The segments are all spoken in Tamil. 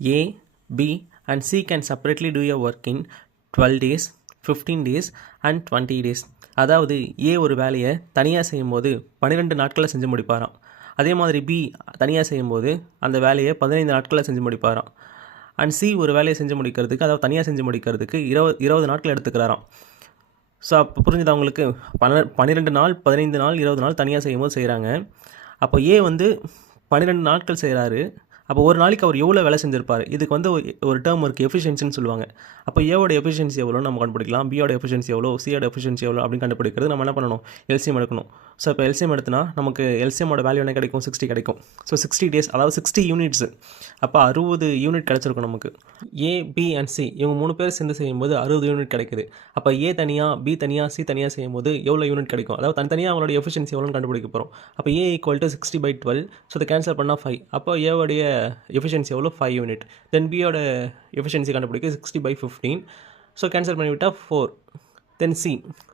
A, B and C can separately do a work in 12 days, 15 days and 20 days. அதாவது ஏ ஒரு வேலையை தனியாக செய்யும்போது 12 நாட்களில் செஞ்சு முடிப்பாராம். அதே மாதிரி பி தனியாக செய்யும்போது அந்த வேலையை 15 நாட்களில் செஞ்சு முடிப்பாராம். அண்ட் சி ஒரு வேலையை செஞ்சு முடிக்கிறதுக்கு, அதாவது தனியாக செஞ்சு முடிக்கிறதுக்கு 20 நாட்கள் எடுத்துக்கிறாராம். ஸோ அப்போ புரிஞ்சுது அவங்களுக்கு 12 நாள், 15 நாள், 20 நாள் தனியாக செய்யும்போது செய்கிறாங்க. அப்போ ஏ வந்து 12 நாட்கள் செய்கிறாரு. அப்போ ஒரு நாளைக்கு அவர் எவ்வளோ வேலை செஞ்சிருப்பார், இதுக்கு வந்து ஒரு டேர்ம் இருக்குது, எஃபிஷியன்சின்னு சொல்லுவாங்க. அப்போ ஏவோட எஃபிஷியன்சி எவ்வளோன்னு நம்ம கண்டுபிடிக்கலாம், பியோட எஃபிஷியன்சி எவ்வளோ, சியோட எஃபிஷியன்சி எவ்வளோ அப்படின்னு கண்டுபிடிக்கிறது நம்ம என்ன பண்ணணும், எல்சிஎம் எடுக்கணும். ஸோ இப்போ எல்சிஎம் எடுத்துனா நமக்கு எல்சிஎம்மோட வேல்யூ என்ன கிடைக்கும், 60 கிடைக்கும். ஸோ 60 டேஸ், அதாவது 60 யூனிட்ஸு. அப்போ 60 யூனிட் கிடச்சிருக்கும் நமக்கு. ஏ, பி அண்ட் சி இவங்க 3 பேர் சேர்ந்து செய்யும்போது 60 யூனிட் கிடைக்குது. அப்போ ஏ தனியாக, பி தனியாக, சி தனியாக செய்யும்போது எவ்வளோ யூனிட் கிடைக்கும், அதாவது தனித்தனியாக அவங்களோட எஃபிஷியன்சி எவ்வளோன்னு கண்டுபிடிக்க போகிறோம். அப்போ ஏ ஈக்குவல் டு 60/12. ஸோ அதை கேன்சல் பண்ணால் 5. அப்போ ஏவோடைய எஃபிஷியன்சி எவ்வளோ, 5 யூனிட். தென் பியோட எஃபிஷியன்சி கண்டுபிடிக்க 60/15. ஸோ கேன்சல் பண்ணிவிட்டால் 4. Then C.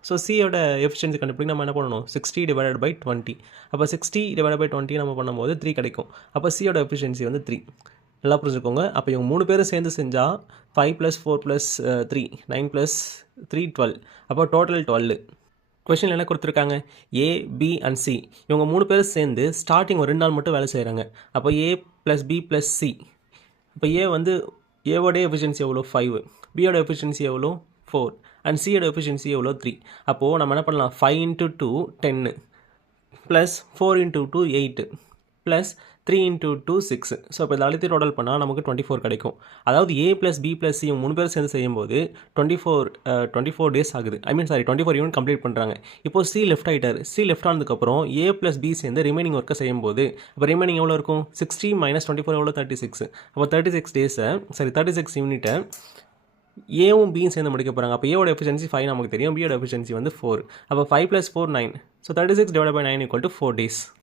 ஸோ சியோட எஃபிஷியன்சி கண்டுபிடிக்க நம்ம என்ன பண்ணணும், 60/20. அப்போ 60/20 நம்ம பண்ணும்போது 3 கிடைக்கும். அப்போ சியோட எஃபிஷியன்சி வந்து 3. நல்லா புரிஞ்சுக்கோங்க. அப்போ இவங்க 3 பேரும் சேர்ந்து செஞ்சால் 5 + 4 + 3 9 + 3 12. அப்போ டோட்டல் 12. கொஷினில் என்ன கொடுத்துருக்காங்க, ஏ, பி அண்ட் சி இவங்க 3 பேரும் சேர்ந்து ஸ்டார்டிங் ஒரு 2 நாள் மட்டும் வேலை செய்கிறாங்க. அப்போ ஏ + பி + சி. இப்போ ஏ வந்து ஏவோடைய எஃபிஷியன்சி எவ்வளோ, 5. பியோட எஃபிஷியன்சி எவ்வளோ, 4. அண்ட் சியோட எஃபிஷியன்சி எவ்வளோ, 3. அப்போது நம்ம என்ன பண்ணலாம், 5 × 2 10 ப்ளஸ் 4 × 2 8 ப்ளஸ் 3 × 2 6. ஸோ இப்போ இதை அழுத்தி டோட்டல் பண்ணால் நமக்கு 24 கிடைக்கும். அதாவது ஏ + பி + சி இவங்க 3 பேர் சேர்ந்து செய்யும்போது 24 டேஸ் ஆகுது. 24 யூனிட் கம்ப்ளீட் பண்ணுறாங்க. இப்போது சி லெஃப்ட் ஆகிட்டார். சி லெஃப்ட் ஆனதுக்கப்புறம் ஏ + பி சேர்ந்து ரிமைனிங் ஒர்க்கை செய்யும்போது இப்போ ரிமைனிங் எவ்வளோ இருக்கும், 60 - 24 எவ்வளோ, 36. அப்போ 36 யூனிட்டை ஏவும் பியும் சேர்ந்து முடிக்க போகிறாங்க. அப்போ ஏவோட எஃபிஷியன்சி 5 நமக்கு தெரியும், பியோட எஃபிஷியன்சி வந்து 4. அப்போ 5 + 4 9. So 36/9 = 4 days.